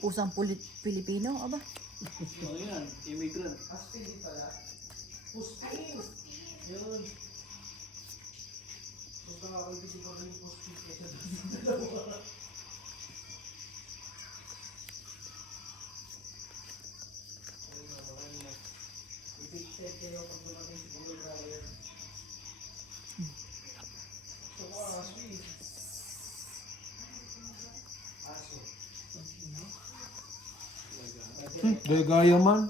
Pusang Pilipino, aba? Ano yan? Immigrant. Aspin pala. Puspin! Yun. Kung kakakalitin ko rin yung puspin kesa dalawa. Ipikted kayo pag dumating si Buloy Ryan. So ko ang aspin. Aso. Gaya-gaya man.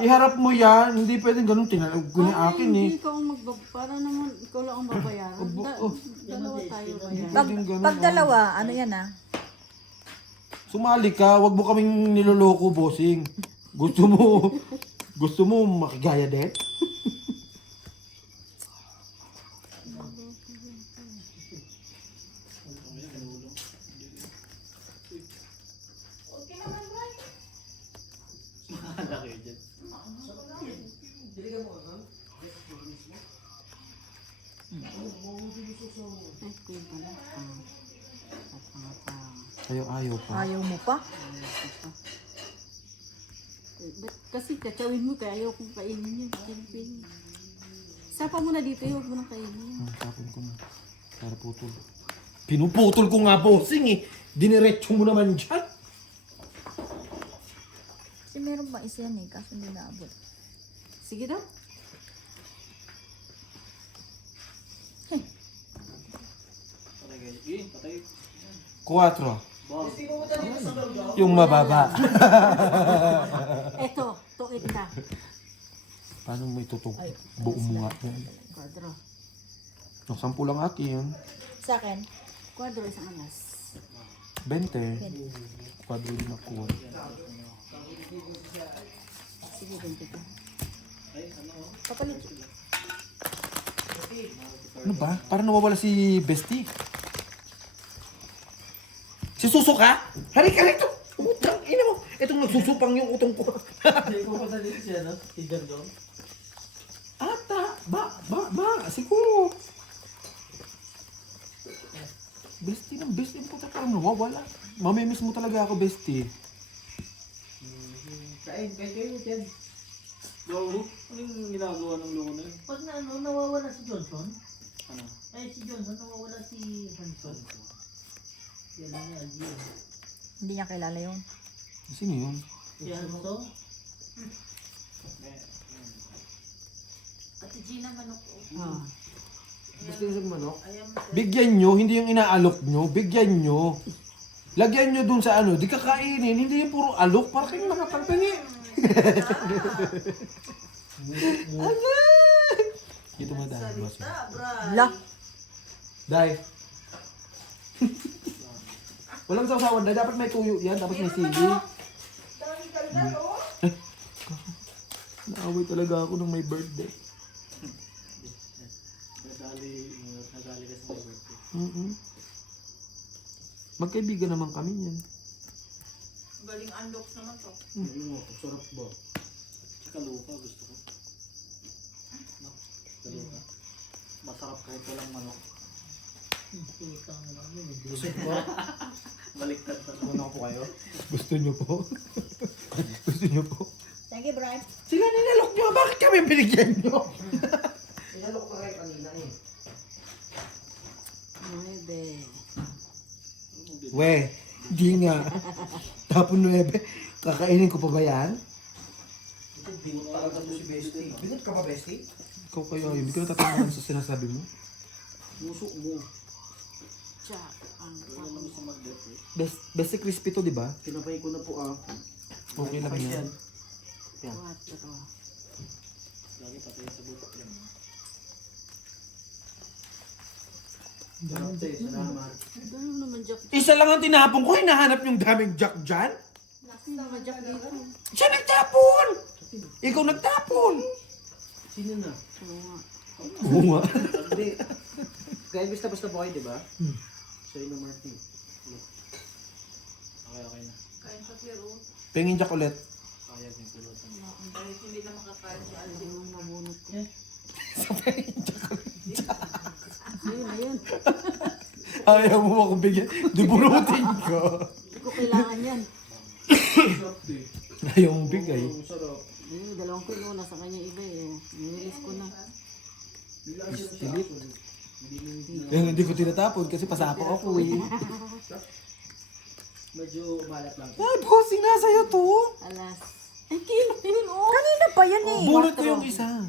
Iharap mo yan. Hindi pwedeng ganun. Tinalog ko ni akin eh. Hindi ikaw ang para naman ikaw lang ang babayaran. Dalawa tayo bayaran. Pag dalawa, ano yan ah? Sumali ka. Huwag mo kaming niloloko, bossing. Gusto mo makigaya din? Malaki dyan. Diligan mo ano? Ay, kuya pala. Ayaw pa. Ayaw mo pa? Ba't kasi katsawin mo kaya ayaw kong kainin yun. Pilipin. Sapa mo na dito yun. Huwag mo nang kainin yun. Tapon ko na. Para putol. Pinuputol ko nga, bossing eh. Diniretso mo naman dyan. Kasi meron pa isa yan eh, kaso hindi naabot. Sige daw. Patay kayo. Eh, patay. 4. Boss. Hindi mo ba dito sa loob? Yung mababa. Eto, tuit na. Paano mo itutog? Buong mo nga yan. Kwadro. No, 10 lang akin. Sa akin, Kwadro isang alas. 20. Kwadro din ako. Sige, 20 ka. Ay, ano? papalit. Ano ba? Parang nawawala si Bestie. Si Suso ka? Hari ka rito! Utang, ina mo! Itong nagsusupang yung utong ko. Hindi ko pa dito siya, no? Si Jardon. Ata! Siguro. Bestie ng Bestie. Ang puta parang nawawala. Mamimiss mo talaga ako, Bestie. Kain kayo dyan. Wow, anong ginagawa ng loko na yun? Pag na, ano, nawawala si Johnson, Ano? ay si Johnson, nawawala si Hanson. Yan lang niya, Algier. Hindi niya kilala yun. Sino yun? Si Hanson, Eh, at si Gina Manok. Ah. Gusto nyo sa manok? Ayam, Bigyan nyo, hindi yung inaalok nyo. Bigyan nyo. Lagyan nyo dun sa ano, di kakainin. Hindi yung puro alok. Para kayong nakatangtangi. Ito mo dahil. La, Dahil. Walang sausawan na. Dapat may tuyo yan. Tapos may sili. Naaway talaga ako nung may birthday. nadali ka sa my birthday. Magkaibigan naman kami yan. galing unlocks naman to. Sarap ba? Tsaka luka, gusto ko. No? Kaluka. Masarap kahit walang manok. Putang na yun. Baliktad pa naman. Ano po kayo? Gusto nyo po? Gusto nyo po? thank you, Brian. Sila ninalok nyo. Bakit kami binigyan nyo? Inalok ko kayo kanina eh. 9. We, di nga. Tapon 9. Kakainin ko pa ba yan? Binot talaga mo si Bestie. Binot ka ba, Bestie? Ikaw kayo, hindi ka natatangahan sa sinasabi mo. Musok mo. Tsak. Ang Ano naman sa mag-birthday? Best crispy to, di ba? Kinapay ko na po ah. Okay lang yan. 4. Lagi patay sa butok yan. Sarap tayo, salamat. Gano'n naman Jack. Isa lang ang tinapon ko, hinahanap yung daming jack dyan. Mga Jack dito. Siya nagtapon! Ikaw nagtapon! Sino na? Oo nga. Oo nga. Hindi. Kaya basta-basta po kayo, di ba? Siya yung Martin. Okay na. Kain sa Piero. Pengin jack ulit. Kaya din pulutan. Dahil hindi na makakain si Hindi Aldo. mo mabunot ko. Isa pa yung Ayun, ayun. ayaw mo ako bigyan. Diburutin ko. Hindi ko kailangan yan. Ayaw mo bigay. Ang sarap. Eh, 2 kilo na sa kanya iba eh. Nililis ko na. Bilang sila sa Pilit. aso. Kaya hindi ko tinatapon kasi pasapo ako eh. Medyo malat lang. Ay, bossing, nasa'yo to. Alas. Ay, kilo, oh. Kanina pa yan eh. Bunot ko yung isa.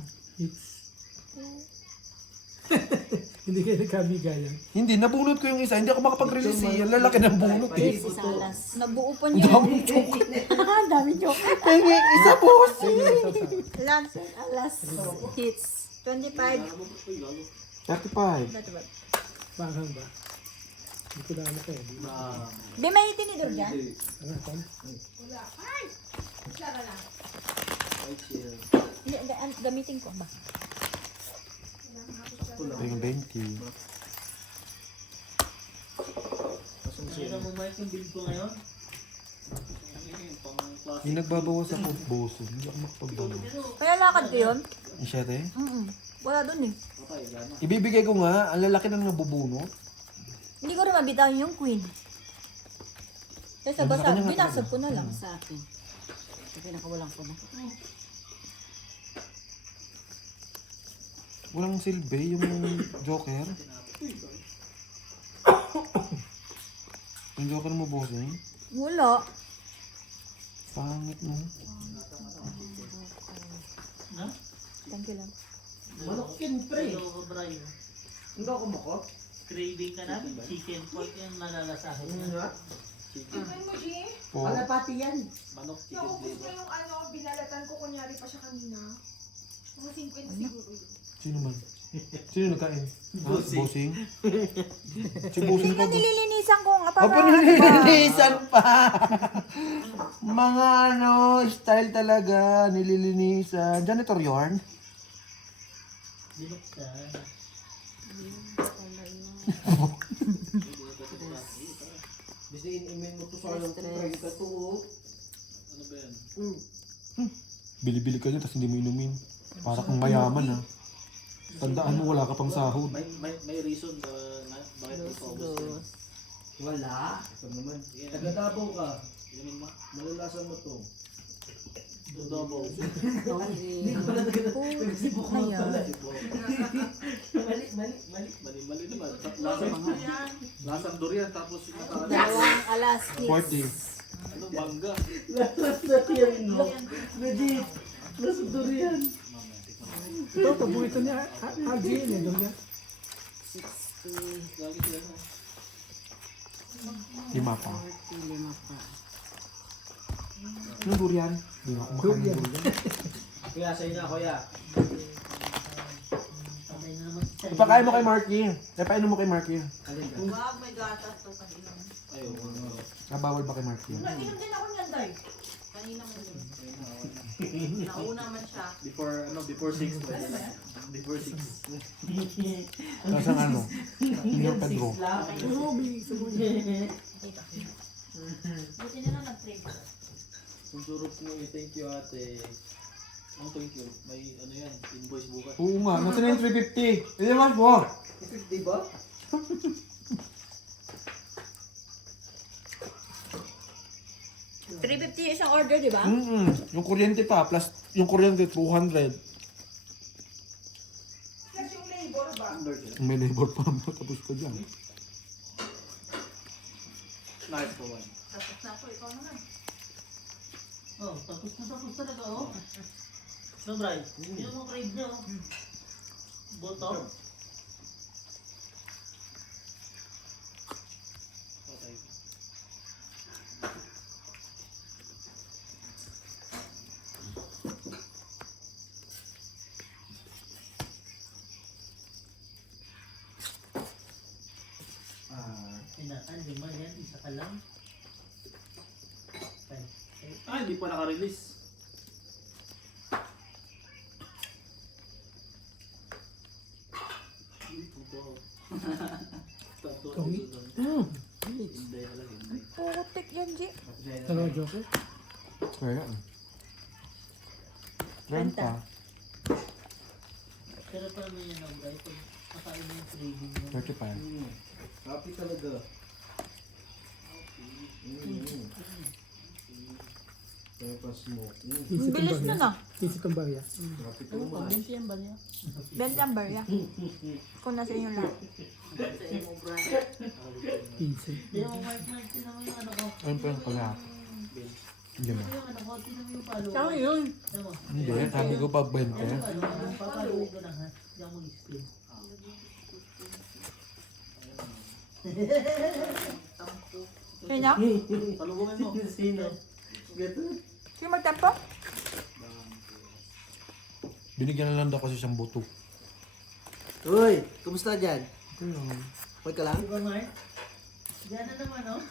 Hindi kayo nagkabigayan. Hindi, nabunot ko yung isa. Hindi ako makapag-release eh. Ang lalaki ng bunot eh. Yes, isang alas. Nabuo pa Ang niya. daming joke. Ang dami joke. Pengi, isa bossing. Ilan? Alas hits. 25. 35. Ba't ba? Panghang ba? Hindi ko na ano kayo. Di ba? Be, may itinidor dyan? Ano ito? Hindi, gamitin ko ba? Yung 20. Nakita mo Mike yung build ko ngayon? Yung nagbabawas ako, bossing. Hindi ako makapagbawas. Kaya lakad ko yun? Yung 7? Wala dun eh. Ibibigay ko nga, ang lalaki ng nabubunot. Hindi ko rin mabitawan yung queen. Kasi Ano sa basta, kanya nga binasag ko na lang. Sa akin. Sa pinakawalan ko na. Walang silbi, yung joker. Yung joker mo, bossing. Wala. Pangit mo. Ha? Thank you lang. Manok yun, pre. Hello, Brian. Hindi ako mako. Craving ka na? Chicken pork yung malalasahin mo. Po. Pati yan. Manok, chicken Naubos ko flavor. yung ano, binalatan ko, kunyari pa siya kanina. Mga 50 siguro yun. Sino man? Sino nagkain? Bossing. Bossing? Si Bossing Hindi pa nga ba? nililinisan ko nga Apa nililinisan pa? Mga ano, style talaga, nililinisan. Janitor yarn? Binuksan. Basta in-email mo to sa alam ko, pre. Ka to, oh. Ano ba yan? Bili-bili ka niya, tapos hindi mo inumin. Para kang mayaman ha. Tandaan mo, wala ka pang sahod. May reason bakit ito paubos yan. Wala. Ito naman. Taga-Davao ka. Inumin mo. Malalasan mo to. Double. Okay. Mali naman. Lasang durian tapos yung nakaraan. Dalawang alas hits. 40. Ano, mangga. Durian, no? Legit. Nasa durian. Ito, paborito niya. Algin eh. Doon niya. 60. Lagi sila na. 5 pa. 45 pa. Anong durian? Hindi ako makain ng durian. Kuya, sa'yo na, kuya. Patay na naman si Chay. Ipakain mo kay Marky. Ipainom mo kay Marky. Alin ka? Wag, may gatas to kanina. Ayaw. Nabawal ba kay Marky? Nag-inom din ako niyan, Day. Kanina mo yun. Nauna man siya. Before 6. Before 6. Tapos ang ano? Senyor Pedro. Oo, may sabon. Buti na lang nag-trade. Ang surot mo, thank you, ate. Ang thank you. May ano yan, invoice bukas. Oo nga, nasa na yung 350. Hindi naman po. 50 ba? $350 isang order, di ba? Yung kuryente pa, plus yung kuryente 200. Kasi yung labor ba? May labor pa mo, tapos ka dyan. Nice po one. Tapos na to, ikaw naman. Oh, tapos talaga, oh. No, Brian. Yun mo crave niya, oh. Bottom. Okay. Tinatan, 5 yan. Isa ka lang. Okay. Ah, hindi pa naka-release. Tungi. Hindi, alam, hindi. Putik yan, G. Dalawa joker. Kaya. 30. Pero pa naman yan ang bright. Pag kakain mo yung craving mo. 35. Happy talaga. Kaya pa smoke. Ang bilis na na. Kisip ang barya. Happy Ano ko pa, man. 20 yan ba niya? Benjamber, ya. Kung nasa inyo lahat. Sa imo brand. Kisip. Hindi mo Mark, tinan mo yung ano ko. Ano pa yung kala? Hindi mo. Yung ano ko, tinan mo yung palo. Saan yun? Tinan mo. Hindi, sabi ko pa 20. Ano, papaluin ko lang ha. Hindi ako mag-spin. Tampo. Kaya? Palugungin mo. Sino? Gato. Sino magtempo? Binigyan na lang daw kasi siyang buto. Uy, kumusta dyan? Okay ka lang? Diba Mark? Diyan na naman oh.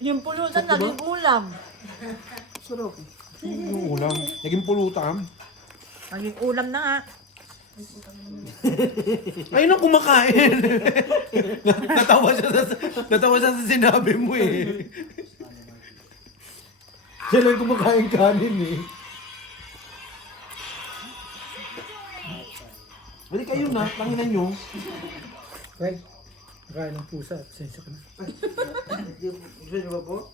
Yung pulutan naging ulam. Sarap. Yung ulam. Naging pulutan. Naging ulam na nga. Ayun ang kumakain. natawa siya sa sinabi mo eh. Siya lang kumakain kanin eh. Bali kayo na, tanginan nyo. Right? Nakain ng pusa. Pasensya ka na. Gusto niyo ba po?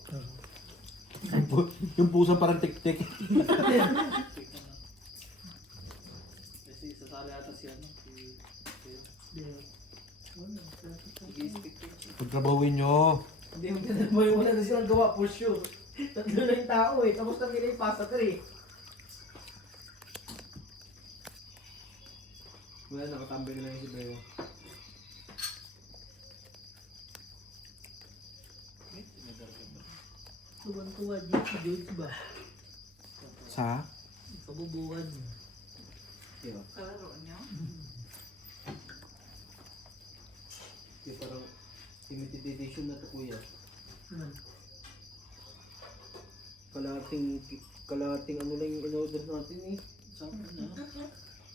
Yung pusa parang tik-tik. Kasi sasali ata si ano. Pagtrabawin nyo. Hindi mo wala na silang gawa for sure. Tatlo na yung tao eh. Tapos na nila yung pasta 3. Wala, nakatambay na lang yung si Beo. Tuwan-tuwa dito si George ba? Sa? Kabubuhan. Kalaro niyo. Yung parang limited edition na to kuya. Kalating ano lang yung in-order natin eh.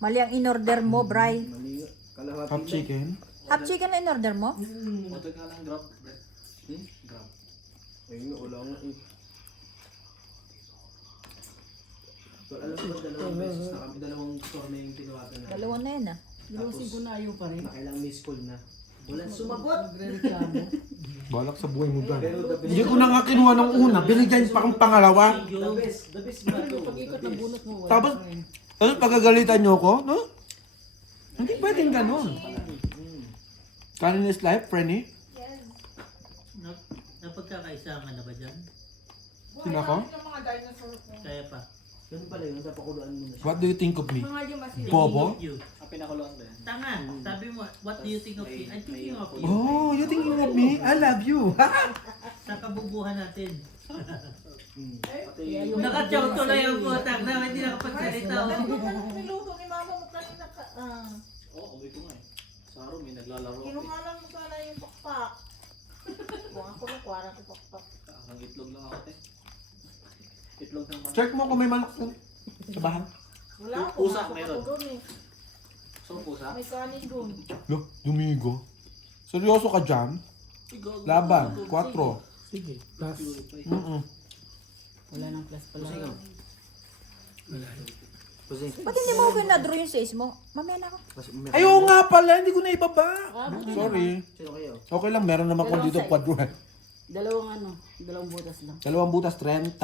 Mali ang in-order mo, Bray. Mali nga. Kalahati Half chicken? Half chicken na in-order mo? Motor ka lang grab. Grab. Ayun nga, wala nga eh. Pero alam ko ba dalawang beses na kami, dalawang store na yung tinawagan na. Dalawa na yan ah. Dalawang singko na ayaw pa rin. Nakailang miss call na. Walang sumagot! Nagre-reklamo. Balak sa buhay mo dyan. Pero the best, Hindi ko na nga kinuha ng una. Binigyan pa ang pangalawa. the best ba to? Pag-ikot ng bunot mo, wala Tapos, pa rin. tapos pagkagalitan nyo ko, no? Hindi pwedeng ganun. Kanin is life, Frenny. Napagkakaisangan na ba dyan? Sino ako? Kaya pa. Ganun pala yun, napakuluan mo na siya. What do you think of me? Thinking Bobo? of you. Ang pinakuluan ba yan? Tanga, sabi mo, what do you think of me? I'm thinking of you. Oh, you thinking of me? I love you. Sa kabubuhan natin. Pati Nakachow tuloy ang putak na hindi nakapagsalita. Niluto ni mama mo kanina ka. Oo, uwi ko nga eh. Sa araw may naglalaro. Kinuhalan mo sana yung pakpak. Kung ako na kuwara ko pakpak. Ang itlog lang ako eh. Itlog ng manok. Check mo kung may manok sa bahay. Wala ako. Pusa, Pumasok meron. ako doon eh. So, pusa? May kanin doon. Look, Domingo. Seryoso ka dyan? Laban, 4. Sige. Plus. Wala nang plus pala. Wala. Kasi, Ba't hindi mo kinadraw yung face mo? Mamaya na ako. Ayaw nga pala, hindi ko na ibaba. Ah, buti Sorry. sino kayo? Okay lang, meron naman ko dito quadruple. Dalawang butas lang. Dalawang butas, 30.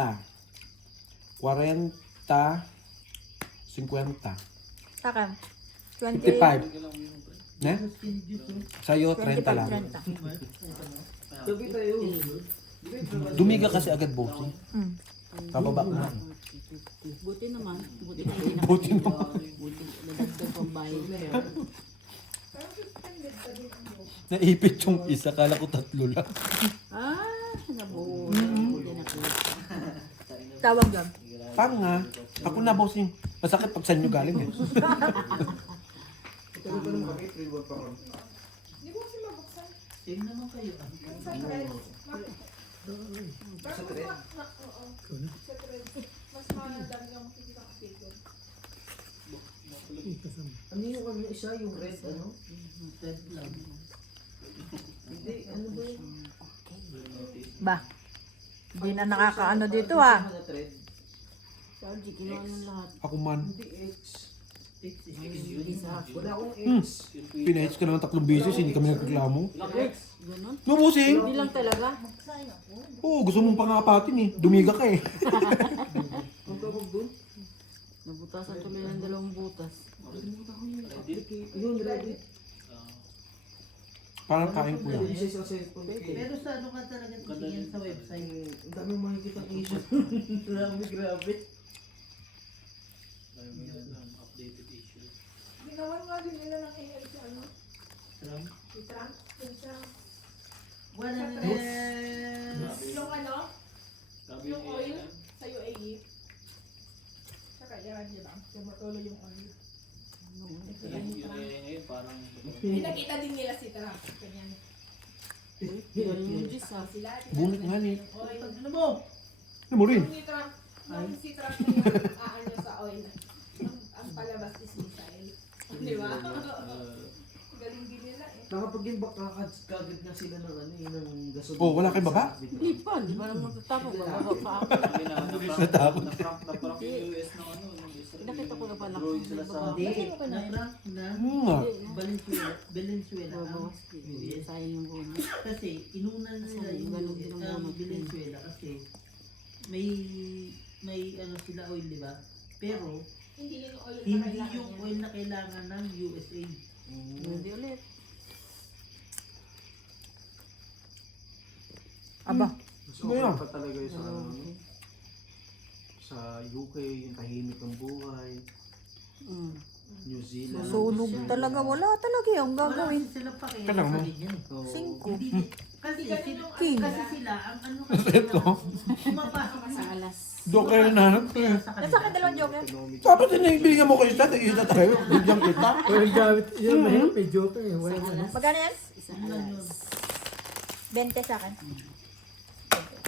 40. 50. Saka, 20. 55. Ne? Sa'yo, 30 lang. 30. Sabi tayo. Dumiga kasi agad, Bossy. Mm. Kababa na. Buti naman. Buti na hindi na. Buti naman. Buti nadagdag pang bahay. Naipit yung isa, kala ko 3 lang. Nabuo. Buti na ko. Tawag yan. Tanga. Ako na, Bossy. Masakit pag saan nyo galing eh. Pero pa naman kami, free work pa kami. Same naman kayo. Sa thread. Ano yung ano isa, yung red ano? Ted lang. Hindi, ano ba yun? Ba? Hindi na nakakaano dito ah. Ano thread? Si RG, kinuha yung lahat. Ako man. Hindi X. Isa. Wala akong X. Pina-hits ka naman 3 beses, hindi kami nagreklamo. Ilang X? Ganon. No, bossing! Hindi lang talaga. Magsain ako. Oo, gusto mong pangapatin eh. Dumiga ka eh. Ang tawag doon? Nabutasan tuloy ng 2 butas. Yun, Reddit. Parang kain ko yan. Isa sa cellphone. Pero sa ano ka talaga tingin sa website? Ang dami makikita issue. Grabe, grabe. Updated issue. Ginawan nga din nila ng AI sa ano? Trump? Si Trump. Yung Trump. Wala na Yung ano? Sabi Yung yung oil AI. sa UAE. Tsaka Iran, di ba? Yung matuloy yung oil. Yung AI ngayon parang Pinakita din nila si Trump. Ganyan. Galing yung Diyos ah. Sila. Bunot nga ni. Yung oil. Ano mo? Ano mo rin? Yung ni Trump, yung si Trump na yung aano sa oil. Ang palabas is missile. Di ba? Galing din nila eh. Nakapag-imbak kagad na sila ng ano eh, ng gasolina. Oh, wala kayong baba? Hindi pa, di ba naman matatapos? Bababa pa ako. na-prank yung US ng ano, ng Israel. Nakita ko na pa na. Drawing sila sa... Hindi. Na-prank na Nga. Valenzuela ang Babawas. US. Sayang yung bunot. Kasi inuna nila yung Ganun din ang bunot. Valenzuela kasi may ano sila oil, di ba? Pero Hindi yun yung oil na hindi kailangan yung niya. oil na kailangan ng USA. Hindi ulit. Aba. Mas Ano okay yan? pa talaga yung sa, ano, sa UK, yung tahimik ng buhay, New Zealand. Sunog talaga. Wala talaga yung Wala gagawin. kasi sila pa kaya Kailangan sa mo. ganyan. Oo. 5. Hindi, kasi King. kasi sila, ang ano kasi sila, pumapasok Sa alas. Doon kayo nahanap. pera sa Nasa kanila. akin 2 joker. Dapat binigyan mo kayo isa, isa tayo. Bigyan kita. Well, gamit, yun mahirap eh, joker eh. Wala Sa ano. alas. Magkano yan? Isang alas. 20 sa akin.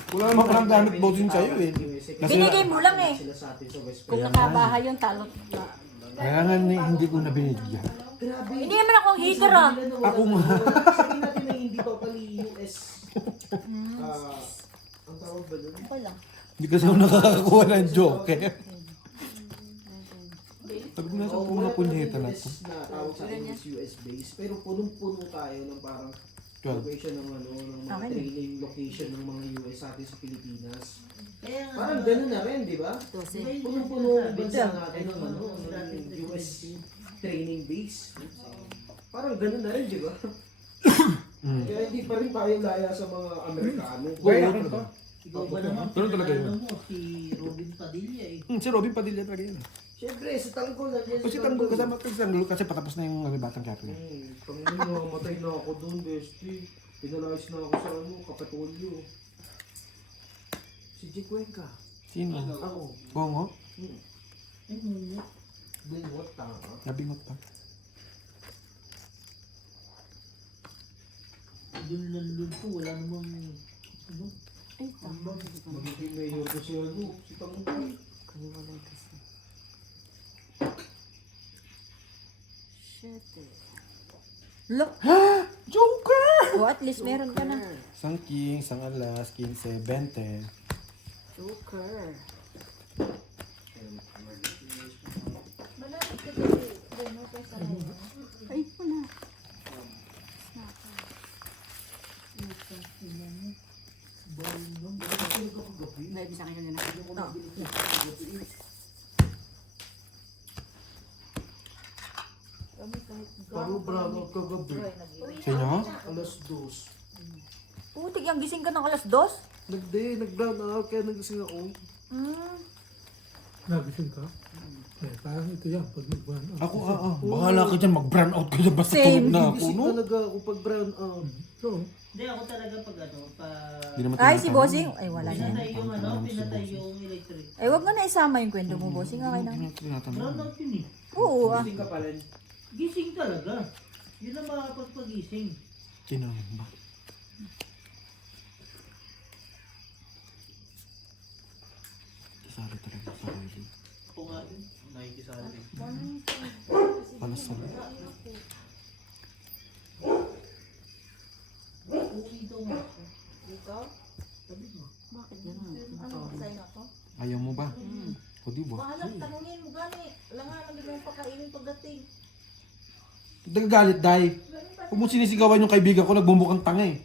Wala naman palang gamit bossing sa'yo eh. Kasi Binigay mo lang eh. Sila sa atin sa West Kung Kaya nakabahay yung talot na. kaya nga hindi ko na binigyan. grabe. Hindi naman akong hater ah. Ako nga. Sabihin natin na hindi totally US. Ang tawag ba doon? Okay lang. Hindi kasi ako nakakakuha ng joker. Sabi ko nasa Oo, mga wala punyeta na talagang to. US na tawag sa atin is US base. Pero punong-puno tayo ng parang 12. location ng ano, ng mga Akin. training location ng mga US sa atin sa Pilipinas. Kaya nga, Parang gano'n na rin, di ba? 12. Punong-puno ang bansa natin ng ano, ng US training base. Parang gano'n na rin, di ba? Kaya hindi pa rin tayo laya sa mga Amerikano. Kaya akin to. ikaw ba naman Ganun talaga yun. pinakaano mo, si Robin Padilla eh. Si Robin Padilla talaga yun. Siyempre, sa tanggol lang yan. Kasi tanggol kasama ko sa tanggol kasi patapos na yung batang kapo niya. Panginoon, nakamatay na ako doon, bestie. Pinalayas na ako sa ano, Kapitolyo. Si Jake Cuenca. Sino? Ako. Bongo? Ay, ngungo. Bungwat tanga. Nabingot pa. Doon lang doon ko, wala namang ano. Ay, tama. Magiging mayor ko si ano, si Tanggol. Kaliwalay kasi. Shit eh. Look. Joker! Oh, at least meron ka na. Isang king, isang alas, 15, 20. Joker. Malapit ka kasi. Gano pa sa Ay, pa na. Naibis sa akin kanina. Paro bravo kagabi. Sa inyo? Alas 2. Putik, yung gising ka ng alas 2? Nag-brown out kaya nagising ako. Nagising ka? Eh, parang ito yan, pag nag-burn out. Ako, bahala ka dyan, mag-brown out ka dyan, basta Same. tulog na ako, Nagising no? talaga ako pag brown out. So, Hindi ako talaga pag ano, Hindi naman Ay, si tinatanong. Bossing. Ay, wala na yan. pinatay yung ano, pinatay yung electric. Ay, wag nga na isama yung kwento mo, Bossing. Okay na. Hindi naman tinatanong. Brown out yun eh. Oo ah. Gising ka pa rin. Gising talaga. Yun ang makapagpagising. Tinanong ba? Isali talaga sa sarili. Ako nga din, nakikisali. Palas sa Uwi daw nga ako. Dito? Sabi mo. Bakit gano'n? Ano, sign ako? Ayaw mo ba? O di ba? Bahala, tanungin mo gani. Alam nga, nabili mo pakainin pagdating. Nagagalit, Day. Huwag mo sinisigawan yung kaibigan ko, nagbumukang tanga eh.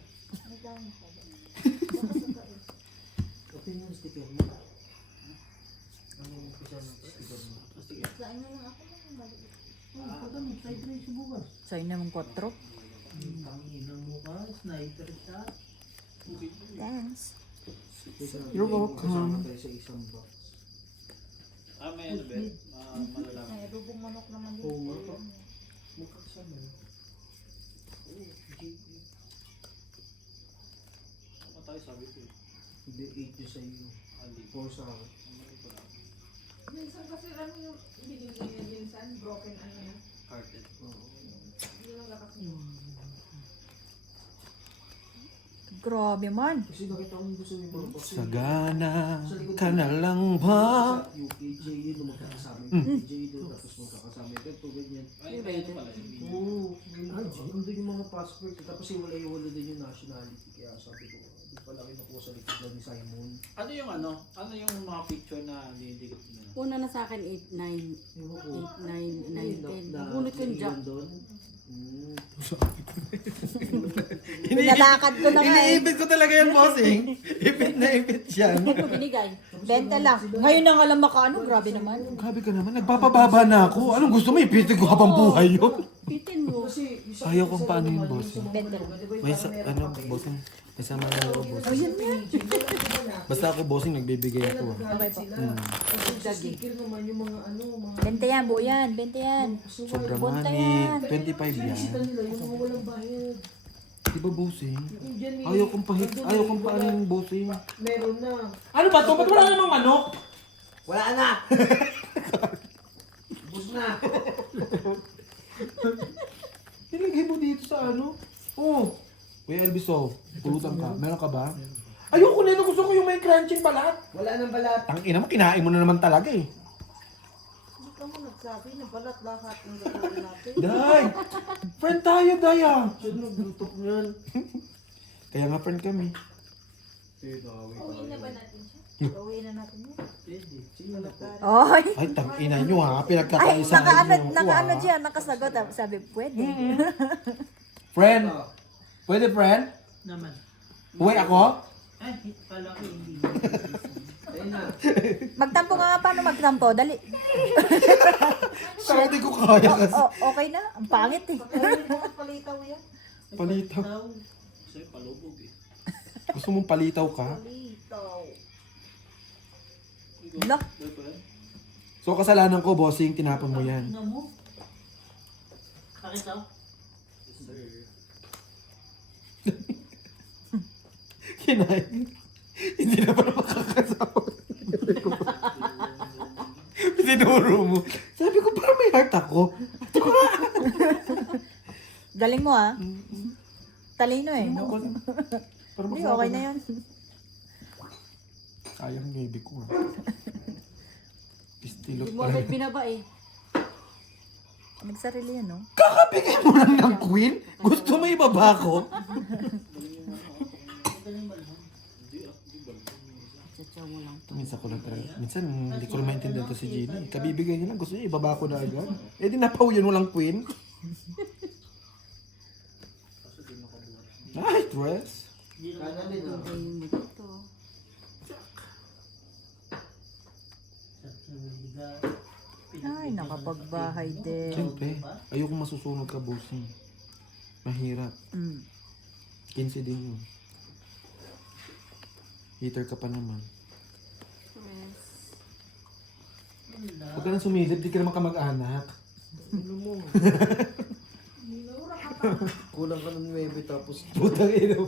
Open yung sticker mo. Ano yung umpisa ng sticker mo? Sige. Saan na lang ako lang balik. Fried rice yung bukas. Sa'yo naman 4. Tanginang mo ka, sniper shot. Thanks. You're welcome. Kasama tayo sa isang box. May ano, Ben? Malalaman. Ay, rubong manok naman dito. Oo, nga. Magkakasama. Oo, Ano tayo sabi ko eh. Hindi, 8 yung sa'yo. Hindi. 4 sa akin. Minsan kasi ano yung binigay niya minsan, broken ano yan. Carted. Oo. Hindi lang lakas Grabe man. Kasi nakita ko gusto yung mga box. Sagana ka na lang ba? Sa UKJ yun, nung magkakasama yung UKJ doon, tapos magkakasama yung ganito, ganyan. Ay, may ano pala. Yung Oo, nandun yung mga passport, tapos iwala-iwala din yung nationality. Kaya sabi ko, di pala kinukuha sa likod lang ni Simon. Ano yung ano? Ano yung mga picture na dinidikit mo na? Una na sa akin 8, 9. Ewan ko. 8, 9, 9, 10. Nagulat yung jack. doon. Pinalakad ko na nga eh. Iniipit ko talaga yan, bossing. Ipit na ipit yan. Ano ko binigay? Benta lang. Ngayon na nga lang makaano. Grabe naman. Grabe ka naman, nagpapababa na ako. Anong gusto mo? Ipitin ko habang buhay yun. Pitin mo. Kasi, Ayaw kong paano yun, boss. May May bossing. May sama na ako, bossing. Oh, yun yan. Basta ako, bossing, nagbibigay ako. Okay po. Sa sticker naman yung mga ano, mga... Benta yan, buo yan. Benta yan. Sobrang Bunta money. yan. 25 yan. Sita nila yung mga walang bayad. Di ba, bossing? Yung dyan eh, Ayaw kong paano yung bossing. meron na. Ano ba to? Ba't wala namang manok? Wala na! Bus na! Nilagay mo dito sa ano? Oh. Kuya Elvis, oh. Pulutan ka. Meron ka ba? Ayoko nito. Gusto ko yung may crunching balat. Wala nang balat. Ang ina mo, kinain mo na naman talaga eh. Hindi ka mo nagsabi na balat lahat ng gagawin natin. Day! Friend tayo, Day ah. Siya naglutok niyan. Kaya nga friend kami. Uwi na ba natin siya? Uwi na natin yun. Pwede. Sige na po. Oy! Ay, tangina nyo ha. Ay, Pinagkakaisahan nakaano nyo. dyan, nakasagot. Sabi, pwede. Friend? Pwede friend? Naman. Uwi ako? Ay, kala ko hindi. Ayun na. Magtampo ka nga, paano magtampo? Dali. Saka di ko kaya kasi. Okay na, ang pangit eh. Palitaw yan. Palitaw. Kasi palubog eh. Gusto mong palitaw ka? Palitaw. Ikaw, Look. boy pa yan? So kasalanan ko, bossing, tinapon mo yan. Tingnan mo. Bakit daw? Yes, sir. Kinain. Hindi na pala makakasama. Tinuro mo. Sabi ko, parang may heart ako. Galing mo ah. Talino eh. No? Parang Hindi, okay na yun. Sayang yung ibig ko. Pistilot Hindi mo pa agad rin. binaba eh. Nagsarili yan, no? Kakabigay mo lang ng queen? Gusto mo ibaba ko? Tsatsaw mo lang. Minsan ko lang talaga. Minsan hindi ko rin maintindihan to si Gina. Kabibigay niya lang. Gusto niya ibaba ko na agad. Eh di napawiyan mo lang queen. Nice dress. Kanan nito. Galing mo dito. Ay, nakapagbahay din. Siyempre, ayoko masusunod ka, bossing. Mahirap. Mm. 15 din yun. Heater ka pa naman. Yes. Huwag ka nang sumilip, di ka naman kamag-anak. Ano mo? Kulang ka ng 9 tapos... Putang ina mo.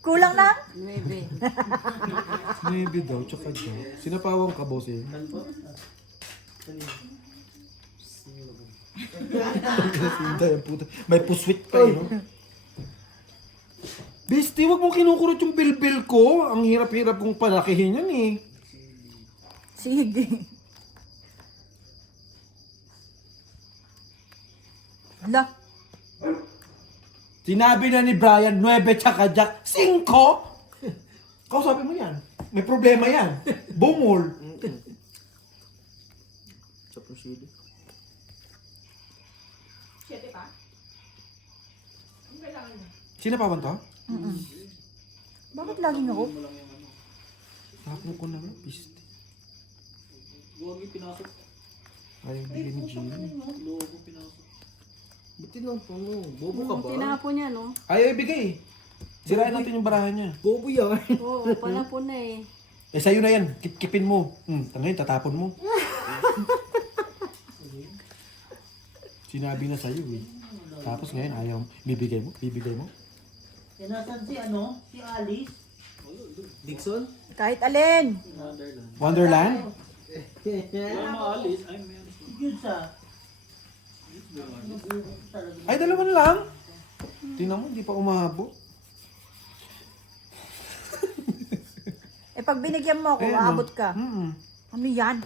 Kulang na? 9. Maybe daw, tsaka daw. Sinapawang ka, bossing. Sinda yung puta. May puswit pa eh, no? Bestie, wag mong kinukurot yung bilbil ko. Ang hirap-hirap kong palakihin yan eh. Sige. Hala. Sinabi na ni Brian, 9 tsaka Jack, 5! Kausapin mo yan. May problema yan. Bungol. Sa pusili. 7 pa? Ano kailangan niya? Sinapawan to? Bakit laging ako? Mo lang yung ano. Tapon ko na nga. Piste. Huwag yung pinasok. Ayaw bigay ni Gina. Logo pinasok. Ba't tinapon mo? Bobo ka ba? Tinapon niya, no? Ayaw ibigay. Sirain natin yung barahan niya. Bobo yan. Oo, panapon na eh. Eh sa'yo na yan. Kipin mo. Tangayin, tatapon mo. Sinabi na sa'yo eh. Tapos ngayon ayaw. Bibigay mo? Bibigay mo? Eh, nasan si ano? Si Alice? Dixon? Kahit alin. Wonderland. Wonderland? Wala maalis. Ay, may alis. Yun sa... Ay, dalawa na lang. Tingnan mo, hindi pa umahabo. Eh pag binigyan mo ako, Ayan, aabot oh. ka. Mm-mm. Ano yan?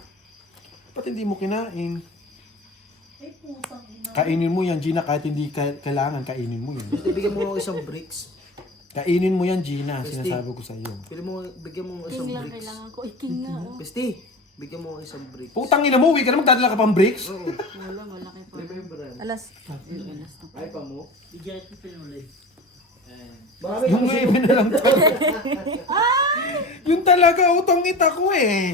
Ba't hindi mo kinain? Ay, putang ina. Kainin mo yan, Gina, kahit hindi kailangan, kainin mo yan. Bigyan mo ako isang bricks. Kainin mo yan, Gina, Pwede. sinasabi ko sa iyo. Bigyan mo ako isang King lang bricks. kailangan ko. Ay, king nga, oh. Peste, bigyan mo ako isang bricks. Putang ina mo, uwi ka na magdadala ka pang bricks? Oo. Wala, malaki pa. Remembrance. Alas. Ay pa mo? Bigyan ko pinulit. Baka Yung ngayon na lang to. Yung talaga, utang ita ko eh.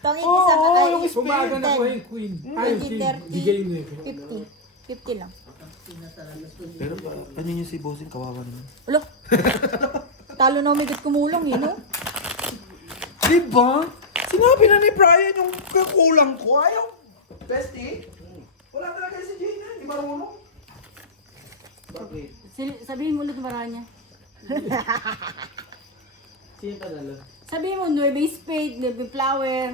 Tangin Oo, isa ka ay yung Umaga na ko yung queen. Ay, 20, 30, bigay mo eh. 50. 50 lang. Pero ano yun si Bossing, kawawa naman. Ulo. Talo na umigit kumulong eh, no? Diba? Sinabi na ni Brian yung kakulang ko. Ayaw. Bestie? Wala talaga si Gina, di marunong. Bakit? Sabihin mo ulit yung barahan niya. Sino panalo? Sabihin mo, 9 spade, 9 flower.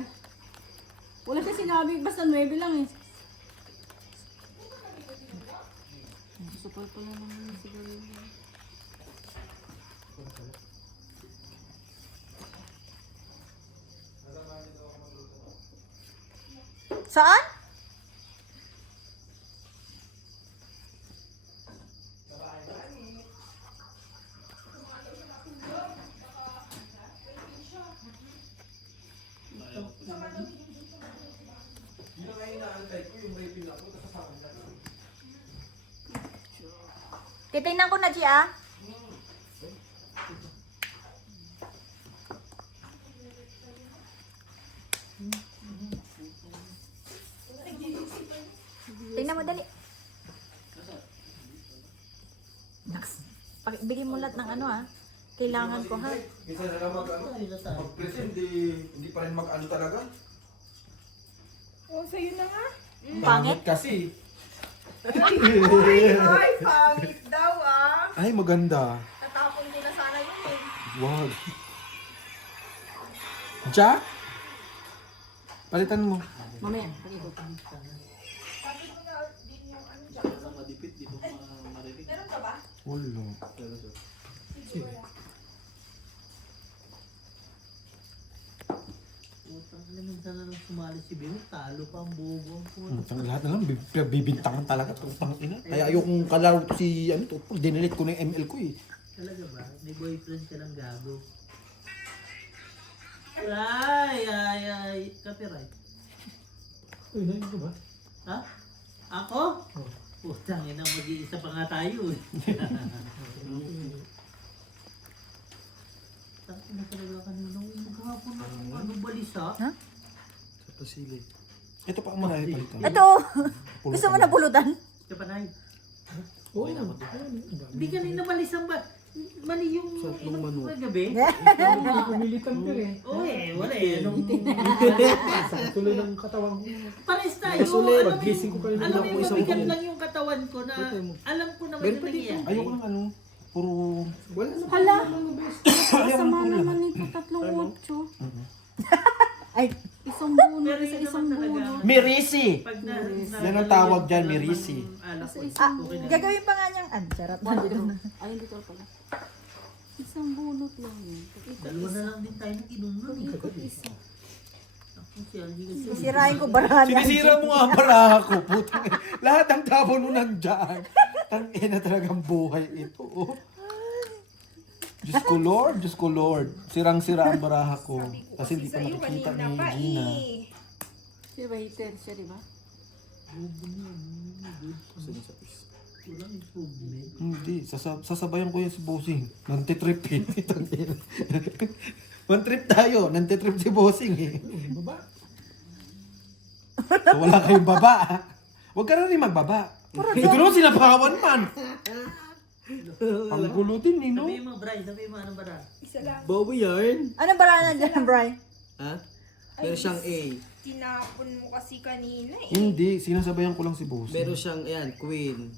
Wala siya sinabi, basta 9 lang eh. Supal pala naman siguro. Saan? Titingnan ko na, Gia. Tingnan mo, dali. Naks. Bigyan mo lahat ng ano ah. Kailangan ko ha. Minsan na lang mag-present, hindi pa rin mag-ano talaga. Oh, sa'yo na nga. Pangit? Kasi. Ay, pangit daw ah. Ay, maganda. Tatapon ko na sana yun eh. Wag. Jack? Palitan mo. Mamaya, pag-ikot. Sabi mo na din yung ano dyan. Wala madipit, di ko marinig. Meron ka ba? Wala. Putang ina, minsan na lang sumali si Bino. Talo pa ang bobo ang puto. Ang lahat na lang, bibintangan talaga itong tangina. Kaya ayokong kalaro ko si, ano to, dinilit ko na yung ML ko eh. Talaga ba? May boyfriend ka lang gago. Ay. Copyright. Uy, naiin ko ba? Ha? Ako? Putang ina, mag-iisa pa nga tayo eh. Tapos na talaga kanina. Maghapon na ano balisa? Ha? Sa pasilip. Ito pa ang manay palitan. Ito. Gusto mo na pulutan? Kapanay. Oo. Hindi kanina balisang ba? Mali yung Sa inom manu. ko gabi. Pumilitan ka eh. Oo eh, wala eh. Tuloy ng katawan ko. Pares tayo. Masuli, Alam mo Gising ko kanina. Alam mo yung isang mabigat ulo. lang yung katawan ko na Putay mo. alam ko naman Meron yung pa dito. nangyayari. Ayoko ng ano, puro... Wala na. Hala! Ayaw Sama ng kulang. naman nito, 3-8. Ay, Isang buno, Pero isa yun isang naman talaga. buno. Mirisi! Pag Yan ang tawag dyan, mirisi. Alak ko. ah, Okay na. gagawin pa nga niyang charot. Ay, hindi ko pala. Isang bunot lang yun. Dalawa na lang din tayo ng inom nun eh. Ikot isa. Ako si Algie kasi. Sisirain ko barahan. Sinisira mo nga para ako, putang ina. Lahat ng tabo mo nandyan. Tangina talagang buhay ito. Oh. Diyos ko Lord. Sirang-sira ang baraha ko. Kasi hindi pa Sa'yo nakikita kanina ni pa Gina. eh. Siya ba hater siya, di ba? Walang improvement. Hindi, sasabayan ko yan si Bossing. Nantitrip eh. One trip tayo, nantitrip si Bossing eh. Baba. So wala kayong baba. Huwag ka na rin magbaba. Ito naman sinapawan man. Ang gulo din eh, no? Sabihin mo, Bray, sabihin mo, anong bara? Isa lang. Bobo yarn. Anong barana dyan, Bri? Ha? Meron siyang A. Tinapon mo kasi kanina eh. Hindi, sinasabayan ko lang si Bossing. Meron siyang, ayan, Queen.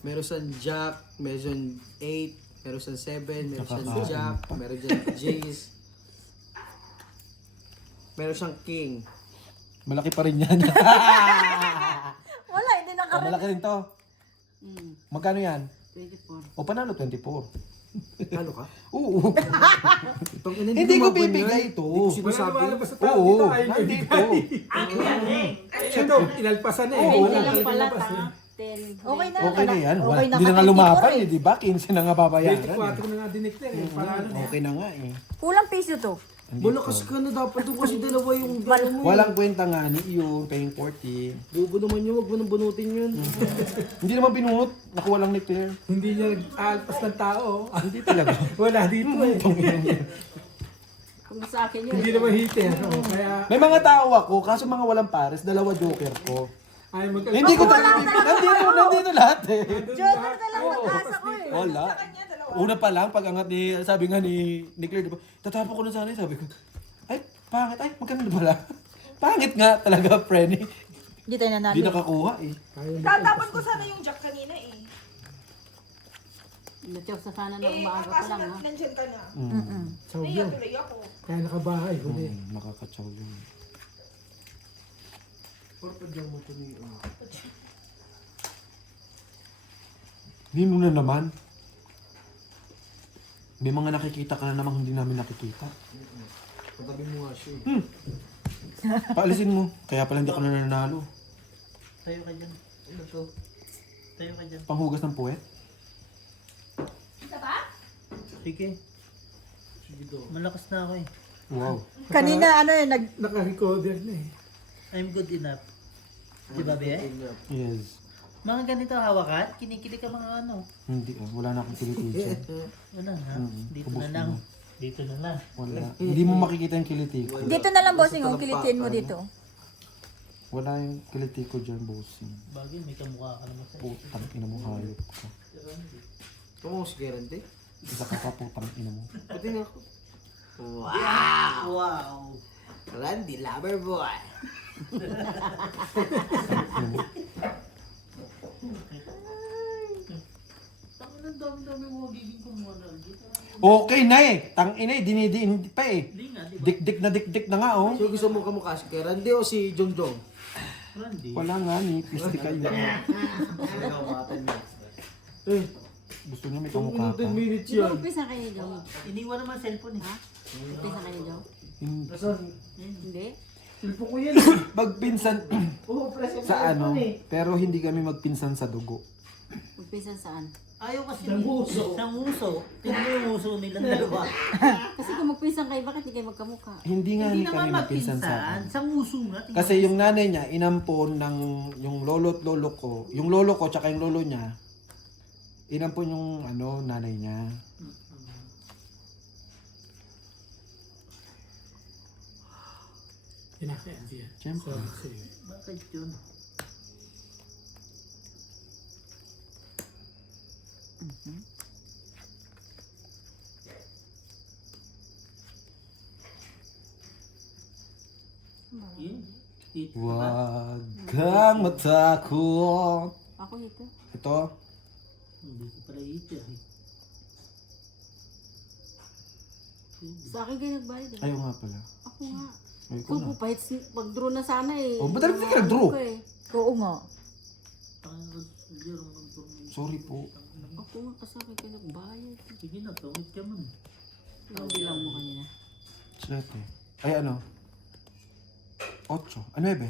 Meron siyang Jack. Meron siyang 8. Meron siyang 7. Meron siyang Nakakain Jack. pa. Meron siyang Jace. Meron siyang King. Malaki pa rin yan. Wala, hindi Oh, nakaroon. malaki rin to. Magkano yan? 24. O panalo 24. Ano ka? Oo. Itong ina, Hindi ko lumaban bibigay yan. ito. Hindi ko Wala sinasabi. lumalabas sa tao Oo, dito. Ayaw niya nandito. ibigay. Akin yan eh! Ito, inalpasan na eh. Ay, Wala lang talagang pala, labas eh. 10. Okay na. Okay na yan. Okay na Hindi na nga 24 lumapan eh. eh, di ba? 15 na nga babayaran. 24 na nga dineclare eh. Panalo na. Okay na nga eh. Kulang piso to. Malakas ka na dapat doon kasi dalawa yung gano'n mo. Walang kwenta nga ni yung paying 40. Bubo naman yun, wag mo nang bunutin yun. Hindi naman binunot. Nakuha lang ni Claire. Hindi niya nag-aalpas ng tao. Hindi talaga. Wala dito eh. Kung sa akin yun. Hindi naman hiter. Oh, kaya May mga tao ako, kaso mga walang pares, dalawa joker ko. ay Hindi ko talaga nandito lahat eh. Joker talaga mag-asa ko eh. Wala. Una pa lang, pag angat ni, sabi nga ni Claire, diba, tatapo ko na sana, sabi ko, ay, pangit, ay, magkano pala? Pangit nga talaga, Frenny. Hindi tayo Hindi nanalo. nakakuha eh. Tatapon ko sana yung jack kanina eh. Natiyok sa sana na Eh, umaga pa kaso lang ha. nandyan ka na. Saw Naiyak yun. tuloy ako. Kaya nakabahay. Huli. Makakatsaw yun. Hindi mo na naman. May mga nakikita ka na namang hindi namin nakikita. Patabi mo nga siya Paalisin mo. Kaya pala hindi ako nananalo. Tayo ka dyan. Ano to? Tayo ka dyan. Panghugas ng puwet. Isa pa? Sige. Malakas na ako eh. Wow. Kanina ano eh, Naka-recover na eh. I'm good enough. Di ba, Bea? Yes. Mga ganito hawakan, kinikilig ka mga ano. Hindi ah. Wala na akong kiliti. Wala na. Dito ubos na lang. na. Dito na lang. Wala. Hindi mo makikita yung kiliti ko. dito na lang bossing, kung kilitin mo dito. Wala yung kiliti ko dyan, bossing. Bagay, may kamukha ka naman sa Putang ina mo, hayop ka. Ito mo si Gerante. Isa ka pa, putang ina mo. Pati na ako. Wow! Randy Loverboy. Tangin ang dami-dami mo magiging kumuha na. Dito na. Okay na eh. Tang ina eh, dinidiin pa eh. Hindi nga, di ba? Dikdik na nga oh. So gusto mo kamukha si Randy o si Jongjong? Randy. Wala nga ni, pisti kayo. Eh, Gusto niya may 2 kamukha ka. minutes Di ba yan. umpisa kayo daw? Iniwan naman cellphone eh. Umpisa kayo daw? Hin- Hindi? Silpo ko yan. Magpinsan Oo, present sa ano, pero hindi kami magpinsan sa dugo. Umpisa saan? Ayaw kasi Ng uso. Ng uso. Tingnan mo yung uso nilang dalawa. Kasi kung magpinsan kayo, bakit hindi kayo magkamukha? Hindi nga Hindi ni naman kami magpinsan sa magpinsan. Sa uso nga. tingnan Kasi mo. yung nanay niya, inampon ng yung lolo at lolo ko. Yung lolo ko tsaka yung lolo niya, inampon yung ano, nanay niya. Kinakain siya. Siyempre. Sabi ko sa'yo. Bakit yun? Yun. Dito ba? Huwag kang matakot. Ako ito. Ito, Hindi ko pala ito eh. Sa akin kayo nagbayad eh. ayaw nga pala. Ako nga. Ay ko Kung na. pupahit, pag-draw na sana eh. Oh, ba't hindi ka nag-draw? Ako eh. Oo nga. Sorry po. Ako nga kasi akin kayo nagbayad. Sige na, tawid ka man. Ang bilang mo kanina. Siyete. Ay ano? 8. Ano ebe?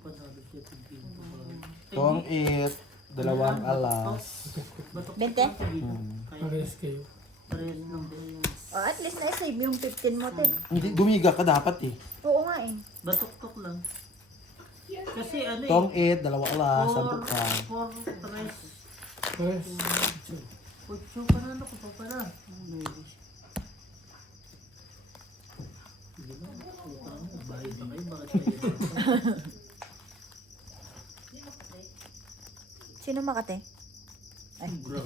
Panalo siya sa game. Tong is, dalawang alas. 20? Hmm. Parehas kayo. Parehas lang. Oh, at least na-save yung 15 mo, Tin. Hindi, dumiga ka dapat eh. Oo nga eh. Batok-tok lang. Kasi ano eh. Tong 8, dalawa alas, 10 ka. 4, 3, Yes. 8, panalo ko pa pala. Sige lang, utang mo, bayad na kayo, bakit kayo? Sino Makate? Ay. Bro.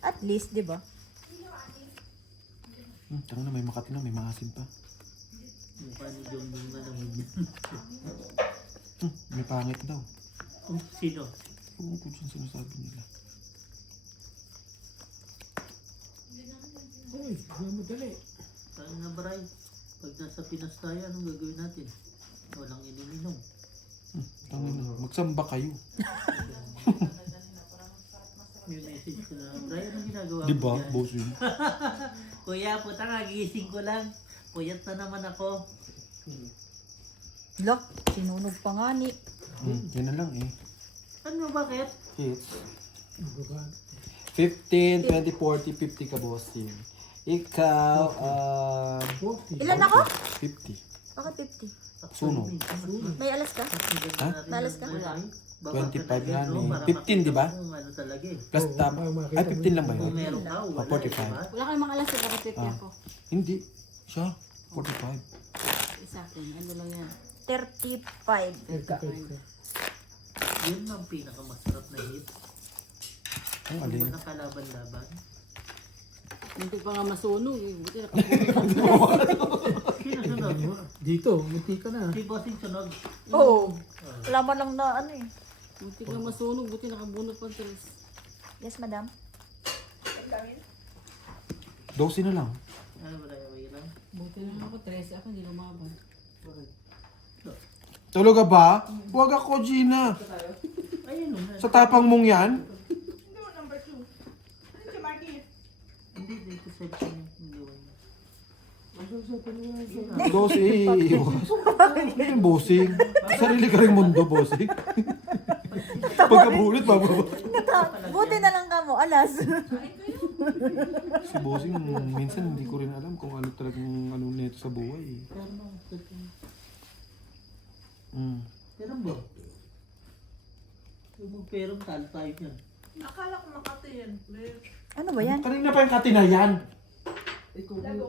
At least, di ba? Tama na, may Makati na, may maasim pa. Mukha ni John Dong na naman yan. May pangit daw. Sino? Ewan ko dyan sinasabi nila. Uy, madali. Saan na Bray? Pag nasa Pinas tayo, anong gagawin natin? Walang iniinom. Tama na, magsamba kayo. May message ko na, Bray, anong ginagawa Di mo ba, dyan? boss yun? Kuya, puta nga, gigising ko lang. Puyat na naman ako. Look, sinunog pa nga ni. Yun na lang eh. Ano, bakit? Hits. 15, 20, 40, 50 ka, boss yun. Ikaw, 40. Ilan ako? 50. Bakit 50? Suno. May alas ka? Ha? Malas ka? 25 yan eh. 15, di ba? Ano talaga eh. Plus top. Ay, 15 lang ba Kung yun? meron ka, wala. 45. diba? Wala kayong mga alas, bakit 50 Ah. ako? Hindi. Siya, 45. Sa akin, ano lang yan. 35. Yun ang pinakamasarap na hit. Ang Yung alin. mga kalaban-laban. Hindi pa nga masunog eh. Buti nakabunod. Sino sunod? Dito, munti ka na. Si Bossing sunod. Oo. Wala man lang na ano eh. Buti ka masunog, buti nakabunod pa tres. Yes, madam. 12 na lang. Ano ba tayo? May lang? Buti na ako, 13 ako, hindi lumaban. Tulog ka ba? Huwag ako, Gina. Ayun na. Sa tapang mong yan? Hindi, dito sa akin yung gawin. 12 eh. Iwas. Ano yung bossing? Sarili ka rin mundo, bossing. Pagkabulot, bababa. Buti na lang ka mo, alas. Si bossing, minsan hindi ko rin alam kung ano talagang ano nito sa buhay. eh. Pero ba? Yung magperong talo tayo yan. Akala ko Makati yan. Ano ba yan? Kanina pa yung katinayan.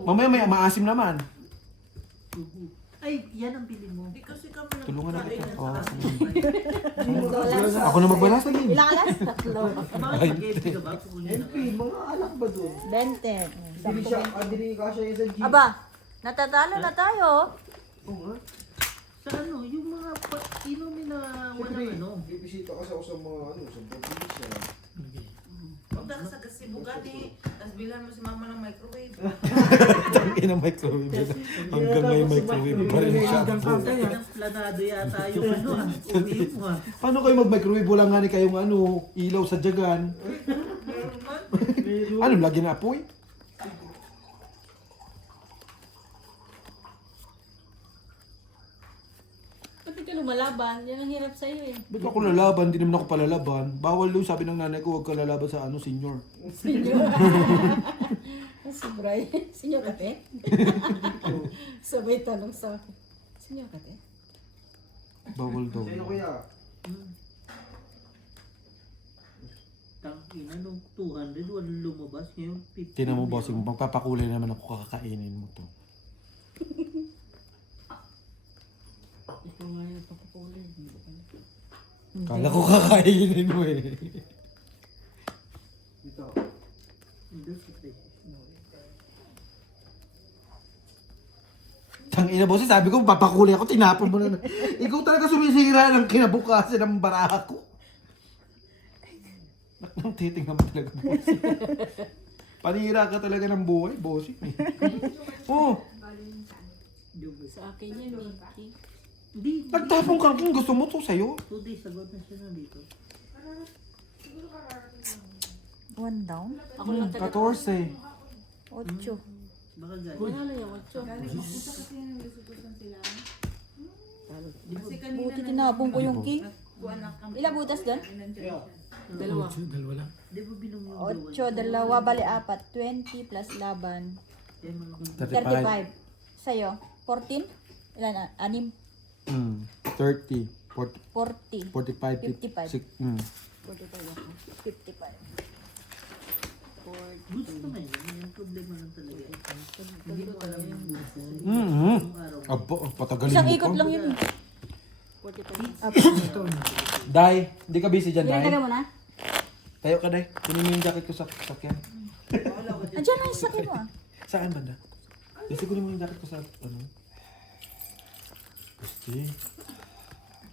Mamaya may maasim naman. Ay, yan ang pili mo. Di kasi kami Tulungan na kita. Oh. Alas. Ako na magbala sa game. Ilang alas? Tatlo. Bakit mag-FP ka ba? Kukunin na LP, mga anak ba doon? 20. Dili siya, dili ka siya yung sa G. Aba, natatalo na tayo. Oo nga. Sa ano, yung mga inumin na walang Siyempre, ano. bibisita kasi ako sa mga ano, sa probinsya. Punta ka sa Kasibugan eh. Tapos bilhan mo si mama ng microwave. Tangin ang microwave. Hanggang may microwave pa rin siya. Ang planado yata yung ano ah. Uwi mo ah. Paano kayo mag-microwave? Wala nga ni kayong ano, ilaw sa jagan. Ano, lagi na apoy? Pati ka lumalaban, yan ang hirap sa'yo eh. Ba't ako lalaban? Hindi naman ako palalaban. Bawal doon, sabi ng nanay ko, huwag ka lalaban sa ano, senior. Senyor. Si Bray. Senyor Kate? Sabay tanong sa akin. Senyor Kate? Bawal daw. Sino kuya? Tangina nung 200, walang lumabas. Ngayon, 50. Tinan mo, bossing, magpapakulay naman ako, kakakainin mo to. Ikaw nga yung papakulay. Hindi ko pala. Kala ko kakainin mo eh. Dito. Hindi, sige. Tangina, bossing, sabi ko, papakulay ako, tinapon mo na. Ikaw talaga sumisira ng kinabukasan ng bara ko. Nang titing naman talaga, bossing. Panira ka talaga ng buhay, bossing. Oh, Sa akin yan, Mickey. Hindi, nagtapong ka kung gusto mo to sa'yo. 2 days ago na siya nandito. One down. Ako lang taga. 14. 8. Baka galing. Wala lang yung 8. Puta kasi yan yung gusto-gusto sila. Kasi kanina Buti tinapon ko yung king. kuha na kami. Ilang butas doon? Nandiyan siya. Dalawa. Dalawa lang. Di ba bilang yung 8, dalawa, bali 4. 20 plus laban. Eh, malaking 35. 35. Sa'yo, 14? Ilan na? 6? 30. 40, 40. 45. 55. 45 ako. 55. gusto na yun. Yung problema lang talaga. Hindi mo alam yung gusto. Mm-hmm. Yung araw. Abo, patagalin Isang mo ikot pa. lang yun. 45. Day, hindi ka busy dyan, Day. Ginagawa mo na? Tayo ka, Day. Kunin mo yung jacket ko sa sakyan. Andiyan na yung sakit mo ah. Saan banda? Kasi kunin mo yung jacket ko sa, ano? Gusti.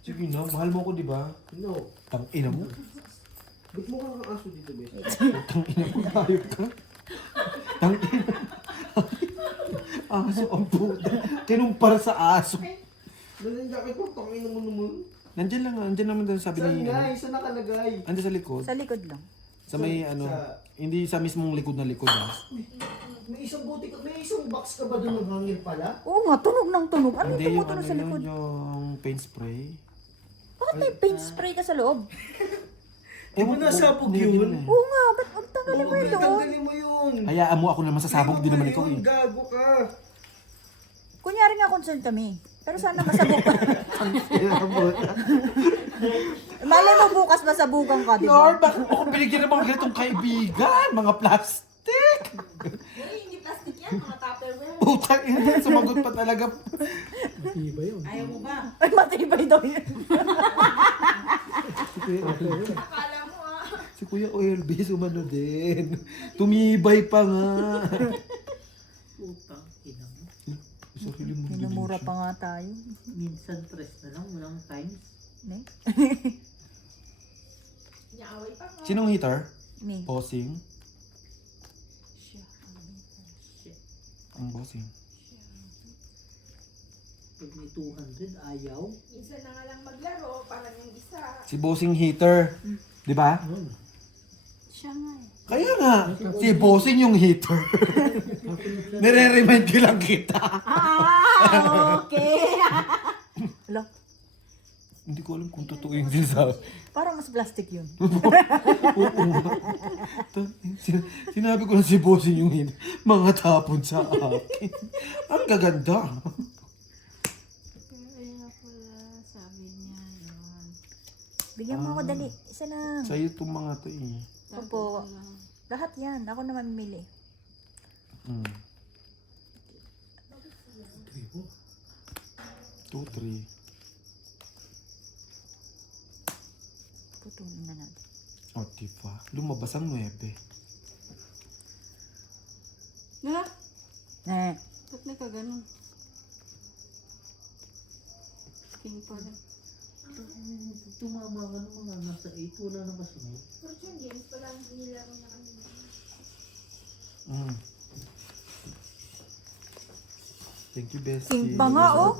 Sige na, mahal mo ko, di ba? No. Tang-ina mo. Ba't mo kang aso dito, bes? Tang-ina mo, hayop ka. Tang-ina. Aso ang puta. Kinumpara sa aso. Dalang jacket mo, tangin mo naman. Nandyan lang, nandyan naman doon sabi Saan ni, nga? ano, Isa nakalagay. andyan sa likod. Sa likod lang. Sa may, Sa- ano, sa- hindi sa mismong likod na likod, ah. May isang butik, may isang box ka ba doon ng hangin pala? Oo nga, tunog ng tunog. Ano Hindi, yung yung tumutunog ano sa yun, likod? yung paint spray. Bakit may paint spray ka sa loob? Di ba nasabog Hindi, yun? hindi. Oo nga, ba't ang tanggalin mo yung loob? Tanggalin mo yun. Hayaan mo ako naman sasabog din naman ikaw eh. Gago ka. Kunyari nga concerned kami. Pero sana masabog ka. Malay mo bukas masabugan ka, di ba? Lord, bakit mo ako binigyan ng mga ganitong kaibigan? Mga plastic! Hindi plastic yan, mga tupperware. Putang ina, sumagot pa talaga. Iba yun. Ayaw mo ba? Ay, matibay daw yun. Akala mo Si Kuya OLB sumano din. Tumibay pa nga. Utang, ina mo. Sarili mo Minumura pa nga tayo. Minsan tres na lang, walang times. Ne? Niyaaway pa nga. Sinong hitter? Me. Bossing? Ang bossing. Pag may 200, ayaw. Minsan na nga lang maglaro, parang yung isa. Si bossing hitter. Di ba? Siya nga eh. Kaya nga, si bossing yung hitter. Nire-remind ko lang kita. Ah, okay. Alo, Hindi ko alam kung totoo yung sinasabi. parang mas plastic yun. Oo nga. Sinabi ko na si bossing yung hitter. Mga tapon sa akin. Ang gaganda. Kaya pala, sabi niya yun. Bigyan mo ako dali. Isa lang. Sa'yo itong mga to eh. Opo. Lahat yan. Ako na mamimili. Mm. 2, 3. Putulin na natin. O, diba? Lumabas ang 9. Na? Eh. Ba't may ka ganun? King pa rin. Tumama ka ng mga nasa 8, wala nang kasunod. Fortune Games, pala ang nilaro na kami. Mm. Thank you, bestie. King pa nga, oh.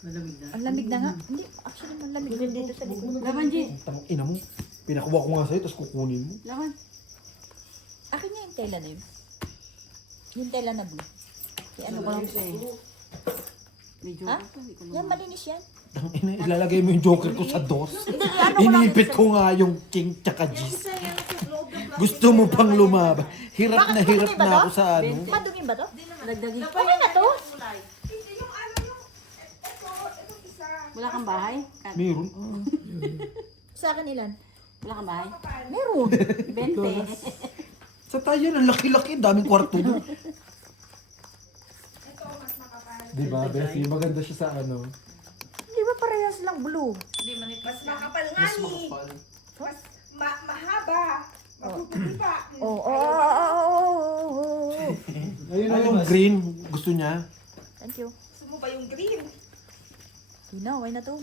Malamig na. Ang lamig na nga. Hindi, actually malamig din dito sa likod. Laban, G. Tang ina mo. Pinakuha ko nga sa'yo, tapos kukunin mo. Laban. Akin niya yung tela na yun. Yung tela na blue. Si ano ko lang sa'yo. Medyo Ha? ako, hindi ko Yan, naman. malinis yan. Tang ina, ilalagay mo yung joker ko sa dos. Hindi, ano ko lang Inipit sa- ko nga yung king tsaka G's. Isa yan sa loob ng plastic. Gusto mo pang lumaban. Hirap na Bakit? hirap Madumi ba na to? ako sa ano. Madumi ba to? Dagdagin. Okay na to? Hindi yung ano yung, itong isa. Wala kang bahay? Meron. Sa akin ilan? Wala kang bahay? Meron. 20. Sa tayo, ang laki-laki. Daming kwarto doon. Ito, mas makapal. Diba, Bessie? Maganda siya sa ano. Di ba parehas lang blue? Mas makapal nga ni. Mas mahaba. Mapuputi pa. Oo, oo, oo, oo. Ayun Ay, yung green. Gusto niya. Thank you. Gusto mo ba yung green? Hinaw, ay na to.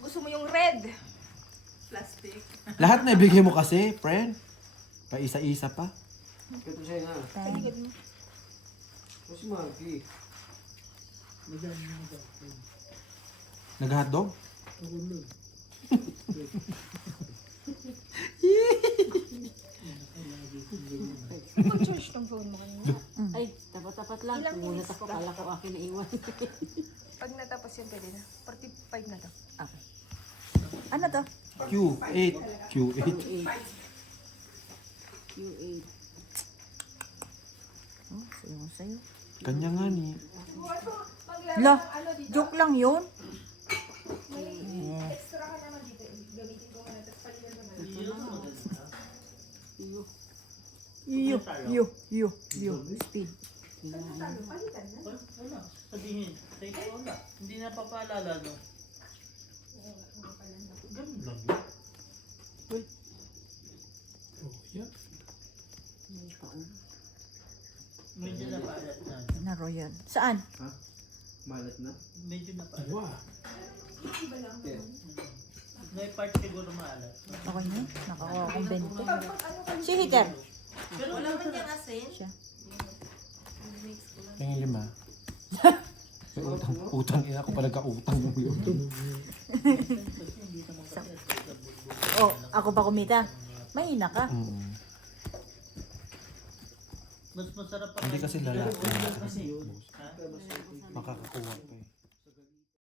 Gusto mo yung red? Plastic. Lahat na ibigay mo kasi, friend. Pa isa-isa pa. Ito siya na. Thank Mas Maggie. Magaan na mag-ako. Nag-hotdog? Tulog. Pag-charge tong phone mo kanina. Ay, tapat-tapat lang. Ilang Tumulat minutes ako, ba? kala ko akin na iwan. Pag natapos yun, pwede na. 45 na to. Okay. Ano to? Q8. Q8. Q8. Oh, sayo. Kanya nga ni. La, joke lang yun. May extra ka naman dito. Gamitin ko muna. Tapos palitan naman. Iyo. Speed. Palitan na. Wala. Sabihin. Sa ito wala. Hindi na papaalala, no? Ganun lang yun. Oh, yeah. Medyo napaalat na. Naro yan. Saan? Malat na. Medyo napaalat. Dalawa. May part siguro maalat. Okay na. Nakakuha akong 20. Si Hitter. Pero wala man yan asin. Siya. Yung 5. May utang ina ko pala ka-utang mo yun. Oh, ako pa kumita. Mahina ka. Mas masarap pa. Hindi kasi lalaki. Kasi yun. Makakakuha pa eh.